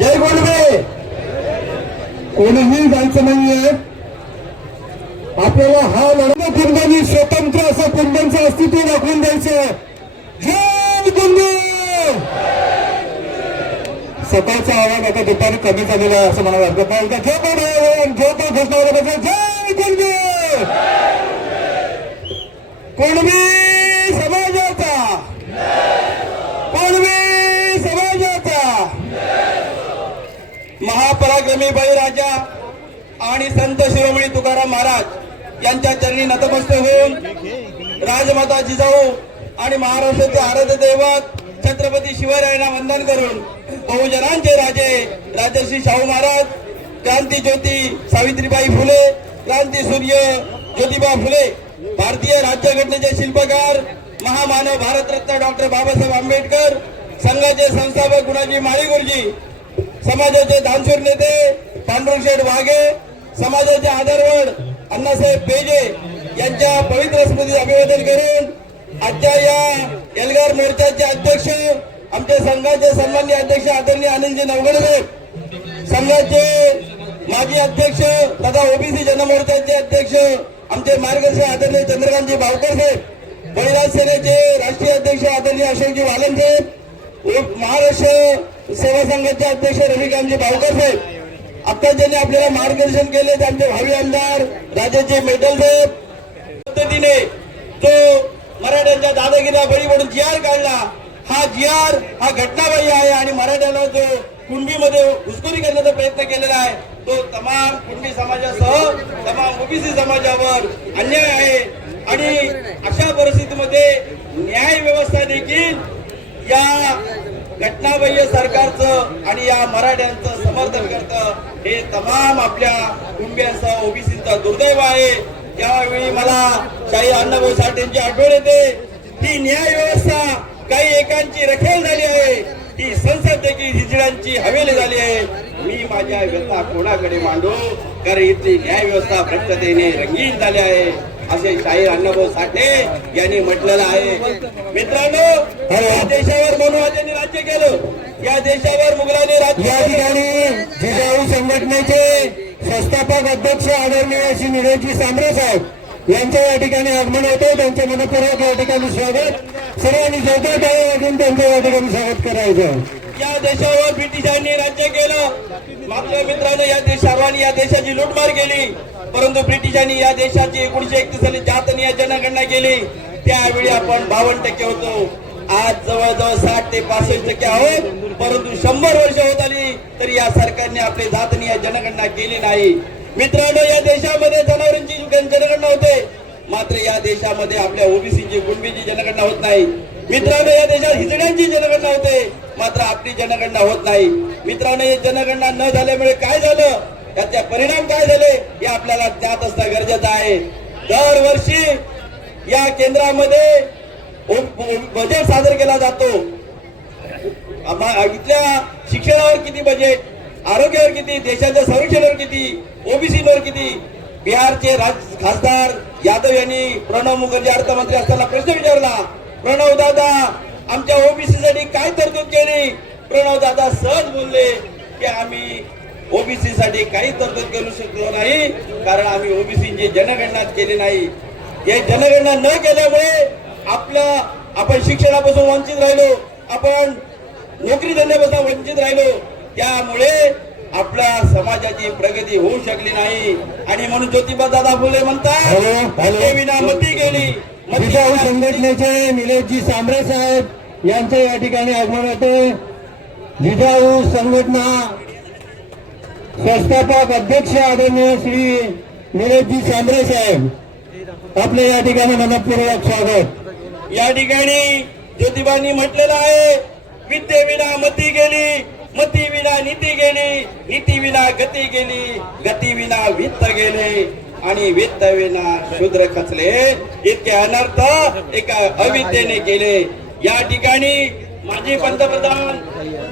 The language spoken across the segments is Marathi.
जय गोडवे कोणीही जायचं नाहीये. आपल्याला हा लढा कुंडानी स्वतंत्र असं कुंभांचं अस्तित्व दाखवून द्यायचं जय कुंभ सकाळचा आवाज आता दुपारी कमी झालेला आहे असं मला वाटतं. पण जो कोण आहे जो तो घोषणा जय कुंभ कुणबी समाजाचा कुणबी समाजाचा महापराक्रमी बळीराजा आणि संत शिरोमणी तुकाराम महाराज यांच्या चरणी नतमस्त होऊन राजमाता जिजाऊ आणि महाराष्ट्राचे आराध्य दैवत छत्रपती शिवरायांना वंदन करून बहुजनांचे राजे राजर्षी शाहू महाराज क्रांती ज्योती सावित्रीबाई फुले क्रांती सूर्य ज्योतिबा फुले भारतीय राज्यघटनेचे शिल्पकार महामानव भारतरत्न डॉक्टर बाबासाहेब आंबेडकर संघाचे संस्थापक गुणाजी माळी गुरुजी समाजाचे दानशूर नेते पांडुरंग शेठ वाघे समाजाचे आधारवड अण्णासाहेब पेजे यांच्या पवित्र स्मृती अभिवादन करून आजच्या या एल्गार मोर्चाचे अध्यक्ष आमच्या संघाचे सन्मान्य अध्यक्ष आदरणीय आनंदजी नवगडे संघाचे माजी अध्यक्ष तथा ओबीसी जनमोर्चाचे अध्यक्ष आमचे मार्गदर्शक आदरणीय चंद्रकांतजी भावकर साहेब बळीराज सेनेचे राष्ट्रीय अध्यक्ष आदरणीय अशोकजी वालन साहेब महाराष्ट्र सेवा संघाचे अध्यक्ष रविकांतजी भावकर साहेब. आता ज्यांनी आपल्याला मार्गदर्शन केले ते आमचे भावी आमदार राजाचे मेडल साहेब. पद्धतीने जो मराठ्यांच्या दादागिरीला बळी म्हणून जी आर काढला. हा जी आर हा घटनाबाह्य आहे आणि मराठ्याला जो कुणबीमध्ये घुसखोरी करण्याचा प्रयत्न केलेला आहे तो तमाम कुणबी समाजासह तमाम ओबीसी समाजावर अन्याय आहे. आणि अशा परिस्थितीमध्ये न्याय व्यवस्था देखील या घटनाबाह्य सरकारचं आणि या मराठ्यांचं समर्थन करतं हे तमाम आपल्या कुणब्यांसह ओबीसीचं दुर्दैव आहे. त्यावेळी मला शाही अण्णाभाऊ साठेंची आठवण येते. ही न्याय व्यवस्था काही एकांची रखेल झाली आहे. ही संसद देखील हिजड्यांची हवेली झाली आहे. मी माझ्या व्यथा कोणाकडे मांडू? कारण इथली न्याय व्यवस्था भ्रष्टतेने रंगीन झाली आहे. असे शाहीर अण्णाभाऊ साठे यांनी म्हटलेलं आहे. मित्रांनो या देशावर मनोवाद्यांनी राज्य केलं. या देशावर मुघलांनी राज्य या ठिकाणी जिजाऊ संघटनेचे संस्थापक अध्यक्ष आदरणीय श्री निरजी सांबरे साहेब यांच्या या ठिकाणी आगमन होते त्यांचे मनपूर्वक या ठिकाणी स्वागत. सर्वांनी जोरदार टाळ्या वाजून त्यांचं या ठिकाणी स्वागत करायचं. या देशावर ब्रिटिशांनी राज्य केलं. मागच्या मित्रांनो या देश सर्वांनी या देशाची लुटमार केली. परंतु ब्रिटिशांनी या देशाची एकोणीशे एकतीस साली जातनीय जनगणना केली. त्यावेळी आपण बावन्न टक्के होतो. आज जवळजवळ साठ ते पासष्ट टक्के आहोत. परंतु शंभर वर्ष होत आली तरी या सरकारने आपली जातनीय जनगणना केली नाही. मित्रांनो या देशामध्ये जनावरांची जनगणना होते. मात्र या देशामध्ये आपल्या ओबीसीची कुणबीची जनगणना होत नाही. मित्रांनो या देशात हिजड्यांची जनगणना होते. मात्र आपली जनगणना होत नाही. मित्रांनो ही जनगणना न झाल्यामुळे काय झालं? त्याचे परिणाम काय झाले हे आपल्याला ज्ञात असणं गरजेचं आहे. दरवर्षी या केंद्रामध्ये बजेट सादर केला जातो. इथल्या शिक्षणावर किती बजेट आरोग्यावर किती देशाच्या संरक्षणावर किती ओबीसीवर किती बिहारचे राज खासदार यादव यांनी प्रणव मुखर्जी अर्थमंत्री असताना प्रश्न विचारला प्रणव दादा आमच्या ओबीसी साठी काय तरतूद केली? प्रणव दादा सहज बोलले की आम्ही ओबीसी साठी काही तरतूद करू शकलो नाही कारण आम्ही ओबीसीची जनगणना केली नाही. हे जनगणना न केल्यामुळे आपलं आपण शिक्षणापासून वंचित राहिलो आपण नोकरी धंद्यापासून वंचित राहिलो. त्यामुळे आपल्या समाजाची प्रगती होऊ शकली नाही. आणि म्हणून ज्योतिबा दादा फुले म्हणतात मती गेली. विना- संघटनेचे निलेशजी सांबरे साहेब यांचे या ठिकाणी आगमन होते. जिजाऊ संघटना संस्थापक अध्यक्ष आदरणीय श्री निलेशजी सांबरे साहेब आपले या ठिकाणी मनपूर्वक स्वागत. या ठिकाणी ज्योतिबांनी म्हटलेलं आहे विद्येविना मती गेली मती विना नीती गेली नीती विना गती गेली गती विना वित्त गेले आणि वित्त विना शूद्र खचले. इतके अनर्थ एका अविद्येने केले. या ठिकाणी माजी पंतप्रधान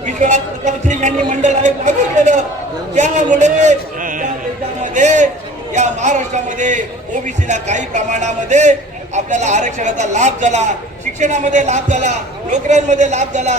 विश्वास प्रतापसिंग यांनी मंडळ आयोग लागू केलं. त्यामुळे देशामध्ये या महाराष्ट्रामध्ये ओबीसीला काही प्रमाणामध्ये आपल्याला आरक्षणाचा लाभ झाला शिक्षणामध्ये लाभ झाला नोकऱ्यांमध्ये लाभ झाला.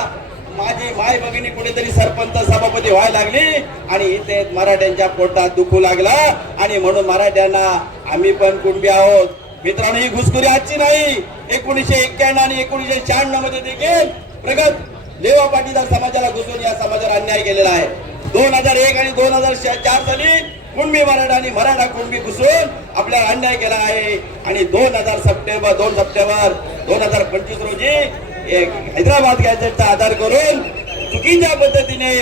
माझी माय भगिनी कुठेतरी सरपंच सभापती व्हायला लागली आणि इथे मराठ्यांच्या पोटात दुखू लागला. आणि म्हणून मराठ्यांना आम्ही पण कुणबी आहोत. मित्रांनो ही घुसखोरी आजची नाही. एकोणीशे एक्क्याण्णव आणि एकोणीसशे शहाण्णवमध्ये देखील प्रगत लेवा पाटीदार समाजाला घुसून या समाजावर अन्याय केलेला आहे. दोन हजार एक आणि दोन हजार चार साली कुणबी मराठा आणि मराठा कुणबी घुसून आपल्याला अन्याय केला आहे. आणि दोन हजार सप्टेंबर दोन सप्टेंबर दोन हजार पंचवीस रोजी एक हैदराबाद गॅजेटचा आधार करून चुकीच्या पद्धतीने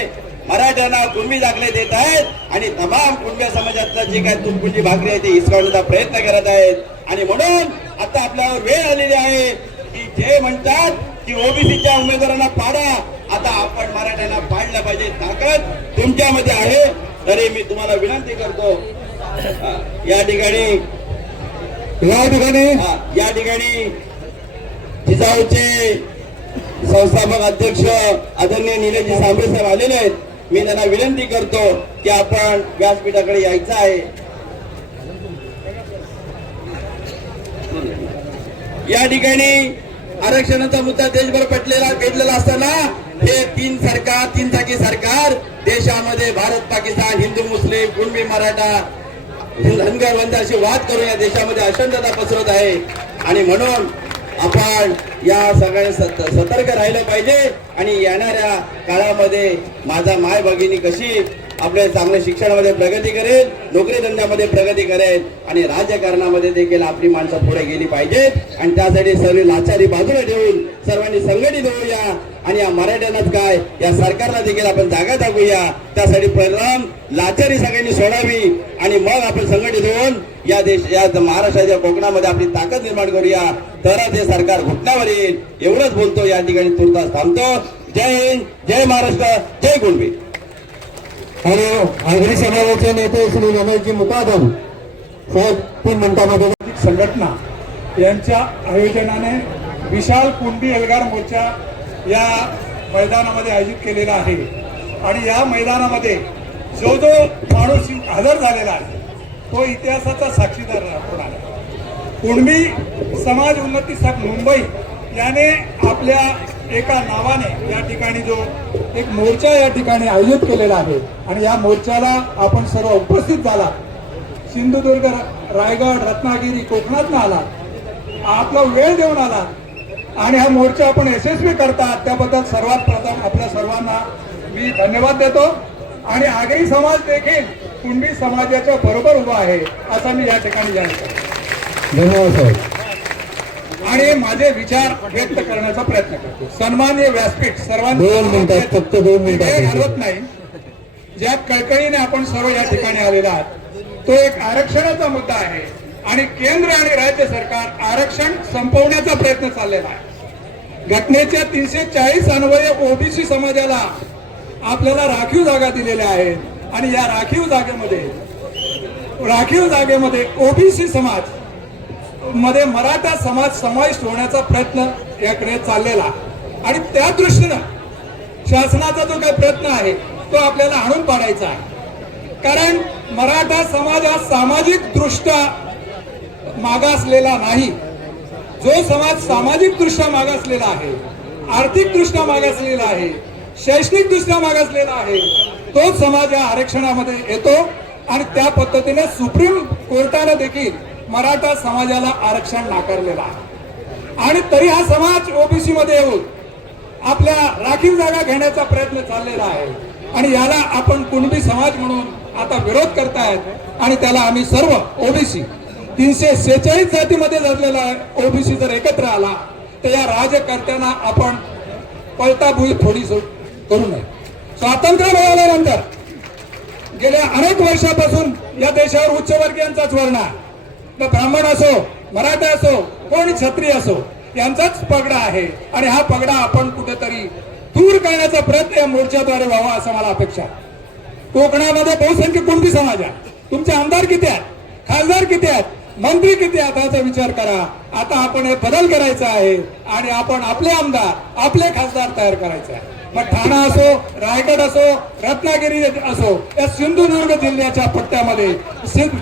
मराठ्यांना कुणबी दाखले देत आहेत आणि तमाम कुणब्या समाजातलं जे काय तुटपुंजी भाकरी आहे ते हिसकावण्याचा प्रयत्न करत आहेत. आणि म्हणून आता आपल्यावर वेळ आलेली आहे की जे म्हणतात की ओबीसीच्या उमेदवारांना पाडा. आता आपण मराठ्यांना पाडलं पाहिजे ताकद तुमच्यामध्ये आहे. तरी मी तुम्हाला विनंती करतो. या ठिकाणी या ठिकाणी हा, या ठिकाणी जिजाऊचे संस्थापक अध्यक्ष आदरणीय निलेशजी सांबरे साहेब आलेले आहेत. मी त्यांना विनंती करतो की आपण व्यासपीठाकडे यायचं आहे. या ठिकाणी आरक्षणाचा मुद्दा देशभर पेटलेला पेटलेला असताना हे तीन सरकार तीन चाकी सरकार देशामध्ये भारत पाकिस्तान हिंदू मुस्लिम कुणबी मराठा धनगर बंद अशी वाद करून या देशामध्ये अशांतता पसरत आहे. आणि म्हणून आपण या सगळ्या सतर्क राहिलं पाहिजे. आणि येणाऱ्या काळामध्ये माझा माय भगिनी कशी आपल्या चांगल्या शिक्षणामध्ये प्रगती करेल नोकरी धंद्यामध्ये प्रगती करेल आणि राजकारणामध्ये देखील आपली माणसं पुढे गेली पाहिजेत. आणि त्यासाठी सर्व लाचारी बाजूला ठेवून सर्वांनी संघटित होऊया. आणि या मराठ्यांनाच काय या सरकारला देखील आपण जागा दाखवूया. त्यासाठी परिणाम लाचारी सगळ्यांनी सोडावी. आणि मग आपण संघटित होऊन या देश या महाराष्ट्राच्या कोकणामध्ये आपली ताकद निर्माण करूया. तरच हे सरकार घुटण्यावर येईल. एवढंच बोलतो या ठिकाणी तुर्तास थांबतो. जय हिंद जय महाराष्ट्र जय कुणबी आणि आगरी समाजाचे नेते श्री रमेशजी मुकादम साहेब तीन मिनिटांमध्ये संघटना यांच्या आयोजनाने विशाल कुंडी एल्गार मोर्चा या मैदानामध्ये आयोजित केलेला आहे. आणि या मैदानामध्ये जो जो माणूस हजर झालेला आहे तो इतिहासाचा साक्षीदार होणार आला कुणबी समाज उन्नती मुंबई याने आपल्या एका नावाने या ठिकाणी जो एक मोर्चा या ठिकाणी आयोजित केलेला आहे आणि या मोर्चाला आपण सर्व उपस्थित झाला. सिंधुदुर्ग रायगड रत्नागिरी कोकणातनं आला. आपला वेळ देऊन आला. आणि हा मोर्चा आपण यशस्वी करतात त्याबद्दल सर्वात प्रथम आपल्या सर्वांना मी धन्यवाद देतो. आणि आगरी समाज देखील कुणबी समाजाच्या बरोबर उभा आहे असा मी या ठिकाणी जाणतो धन्यवाद साहेब. आणि माझे विचार व्यक्त करण्याचा प्रयत्न करतो. सन्मान्य व्यासपीठ सर्वांनी मिनिटात, फक्त दोन मिनिटात. घालवत नाही. ज्या कळकळीने आपण सर्व या ठिकाणी आलेला आहात तो एक आरक्षणाचा मुद्दा आहे आणि केंद्र आणि राज्य सरकार आरक्षण संपवण्याचा प्रयत्न चाललेला आहे. घटनेच्या तीनशे चाळीस अन्वये ओबीसी समाजाला आपल्याला राखीव जागा दिलेल्या आहेत. आणि या राखीव जागेमध्ये राखीव जागेमध्ये ओबीसी समाज मध्ये मराठा समाज समाविष्ट होण्याचा प्रयत्न याकडे चाललेला आणि त्या दृष्टीनं शासनाचा जो काही प्रयत्न आहे तो आपल्याला आणून पाडायचा आहे. कारण मराठा समाज हा सामाजिक दृष्ट्या मागासलेला नाही. जो समाज सामाजिक दृष्ट्या मागासलेला आहे आर्थिक दृष्ट्या मागासलेला आहे शैक्षणिक दृष्ट्या मागासलेला आहे तो समाज या आरक्षणामध्ये येतो. आणि त्या पद्धतीने सुप्रीम कोर्टानं देखील मराठा समाजाला आरक्षण नाकारलेलं आहे. आणि तरी हा समाज ओबीसी मध्ये येऊन आपल्या राखीव जागा घेण्याचा प्रयत्न चाललेला आहे. आणि याला आपण कुणबी समाज म्हणून आता विरोध करतायत. आणि त्याला आम्ही सर्व ओबीसी तीनशे सेहेचाळीस जातीमध्ये आहे ओबीसी जर एकत्र आला तर या राजकर्त्यांना आपण पळताभुई थोडी सो- करू नये. स्वातंत्र्य मिळाल्यानंतर गेल्या अनेक वर्षापासून या देशावर उच्चवर्गीयांचाच वर्ण आहे. मग ब्राह्मण असो मराठा असो कोण छत्री असो यांचाच पगडा आहे. आणि हा पगडा आपण कुठेतरी दूर करण्याचा प्रयत्न या मोर्चाद्वारे व्हावा असं मला अपेक्षा कोकणामध्ये बहुसंख्य कुणबी समाज आहे? तुमचे आमदार किती आहेत? खासदार किती आहेत? मंत्री किती आहेत याचा विचार करा. आता आपण हे बदल करायचा आहे आणि आपण आपले आमदार आपले खासदार तयार करायचे आहे मग ठाणा असो रायगड असो रत्नागिरी असो या सिंधुदुर्ग जिल्ह्याच्या पट्ट्यामध्ये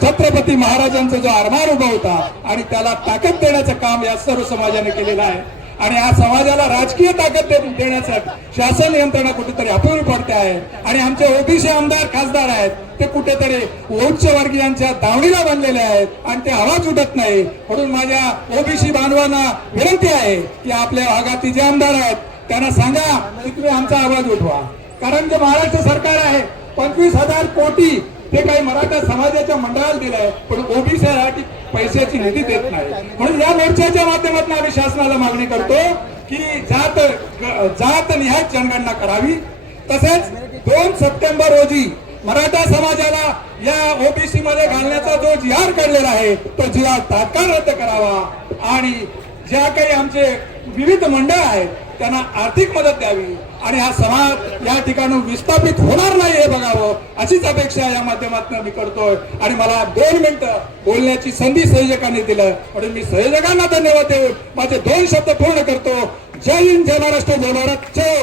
छत्रपती महाराजांचा जो आरमार उभा होता आणि त्याला ताकद देण्याचं काम या सर्व समाजाने केलेलं आहे. आणि या समाजाला राजकीय ताकद देण्यासाठी शासन यंत्रणा कुठेतरी अपुरी पडते आहे. आणि आमचे ओबीसी आमदार खासदार आहेत ते कुठेतरी उच्च वर्गीयांच्या दावणीला बनलेले आहेत आणि ते आवाज उठत नाही. म्हणून माझ्या ओबीसी बांधवांना विनंती आहे की आपल्या भागातील जे आमदार आहेत त्यांना सांगा की तुम्ही आमचा आवाज उठवा. कारण जे महाराष्ट्र सरकार आहे पंचवीस हजार कोटी ते काही मराठा समाजाच्या मंडळाला दिलंय पण ओबीसीसाठी पैशाची निधी देत नाही. म्हणून या मोर्चाच्या माध्यमातून आम्ही शासनाला मागणी करतो की जात जात निहाय जनगणना करावी. तसेच दोन सप्टेंबर रोजी मराठा समाजाला या ओबीसी मध्ये घालण्याचा जो जी आर काढलेला आहे तो जी आर तात्काळ रद्द करावा. आणि ज्या काही आमचे विविध मंडळ आहेत त्यांना आर्थिक मदत द्यावी आणि हा समाज या ठिकाणी विस्थापित होणार नाही हे बघावं अशीच अपेक्षा या माध्यमातून मी करतोय. आणि मला दोन मिनिटं बोलण्याची संधी संयोजकांनी दिलं. म्हणून मी संयोजकांना धन्यवाद देऊन माझे दोन शब्द पूर्ण करतो. जय हिंद जय महाराष्ट्र जय भारत जय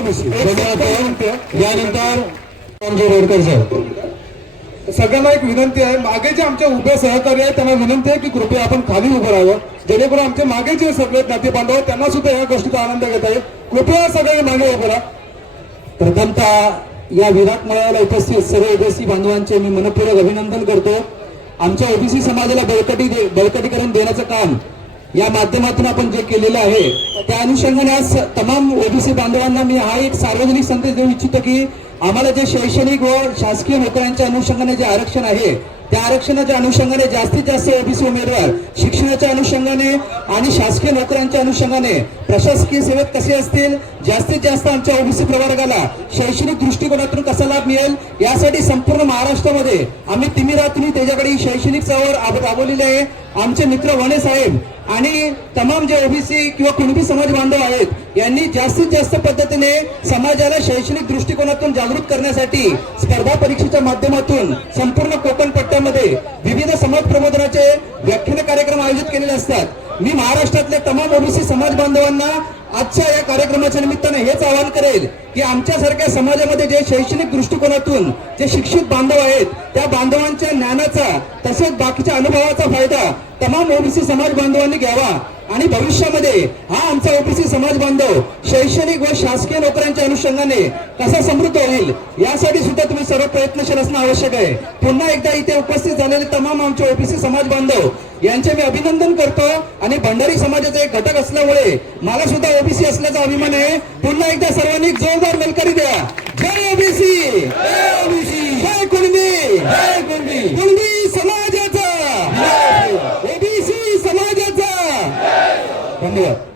यानंतर रोडकर सर. सगळ्यांना एक विनंती आहे मागे जे आमच्या उभे सहकारी आहेत त्यांना विनंती आहे की कृपया आपण खाली उभं राहावं. जेणेकरून आमचे मागे जे सगळे नाते बांधव आहेत त्यांना सुद्धा या गोष्टीचा आनंद घेता येईल. कृपया सगळे मागे उभं राहा. प्रथमतः या विराट मेळाव्याला उपस्थित सर्व ओबीसी बांधवांचे मी मनपूर्वक अभिनंदन करतो. आमच्या ओबीसी समाजाला बळकटी दे बळकटीकरण देण्याचं काम या माध्यमातून आपण जे केलेलं आहे त्या अनुषंगाने आज तमाम ओबीसी बांधवांना मी हा एक सार्वजनिक संदेश देऊ इच्छितो की आम्हाला जे शैक्षणिक व शासकीय नोकऱ्यांच्या अनुषंगाने जे आरक्षण आहे त्या आरक्षणाच्या अनुषंगाने जास्तीत जास्त ओबीसी उमेदवार शिक्षणाच्या अनुषंगाने आणि शासकीय नोकऱ्यांच्या अनुषंगाने प्रशासकीय सेवेत कसे असतील जास्तीत जास्त आमच्या ओबीसी प्रवर्गाला शैक्षणिक दृष्टिकोनातून कसा लाभ मिळेल यासाठी संपूर्ण महाराष्ट्रामध्ये आम्ही तिमिरातून त्याच्याकडे शैक्षणिक चळवळ राबवलेली आहे. आमचे मित्र वणे साहेब आणि तमाम जे ओबीसी किंवा कुणबी समाज बांधव आहेत यांनी जास्तीत जास्त पद्धतीने समाजाला शैक्षणिक दृष्टिकोनातून जागृत करण्यासाठी स्पर्धा परीक्षेच्या माध्यमातून संपूर्ण कोकण पट्ट्यामध्ये विविध समाज प्रबोधनाचे व्याख्यान कार्यक्रम आयोजित केलेले असतात. मी महाराष्ट्रातल्या तमाम ओबीसी समाज बांधवांना आजच्या या कार्यक्रमाच्या निमित्ताने हेच आवाहन करेल की आमच्यासारख्या समाजामध्ये जे शैक्षणिक दृष्टिकोनातून जे शिक्षित बांधव आहेत त्या बांधवांच्या ज्ञानाचा तसेच बाकीच्या अनुभवाचा फायदा तमाम ओबीसी समाज बांधवांनी घ्यावा. आणि भविष्यामध्ये हा आमचा ओबीसी समाज बांधव शैक्षणिक व शासकीय नोकऱ्यांच्या अनुषंगाने कसा समृद्ध होईल यासाठी सुद्धा तुम्ही सर्व प्रयत्नशील असणं आवश्यक आहे. पुन्हा एकदा इथे उपस्थित झालेले तमाम आमचे ओबीसी समाज बांधव यांचे मी अभिनंदन करतो आणि भंडारी समाजाचा एक घटक असल्यामुळे मला सुद्धा ओबीसी असल्याचा अभिमान आहे. पुन्हा एकदा सर्वांनी जोरदार ललकारी द्या. जय ओबीसी! जय ओबीसी! जय कुणबी! जय कुणबी! कुणबी! समाजाचा ओबीसी समाजाचा धन्यवाद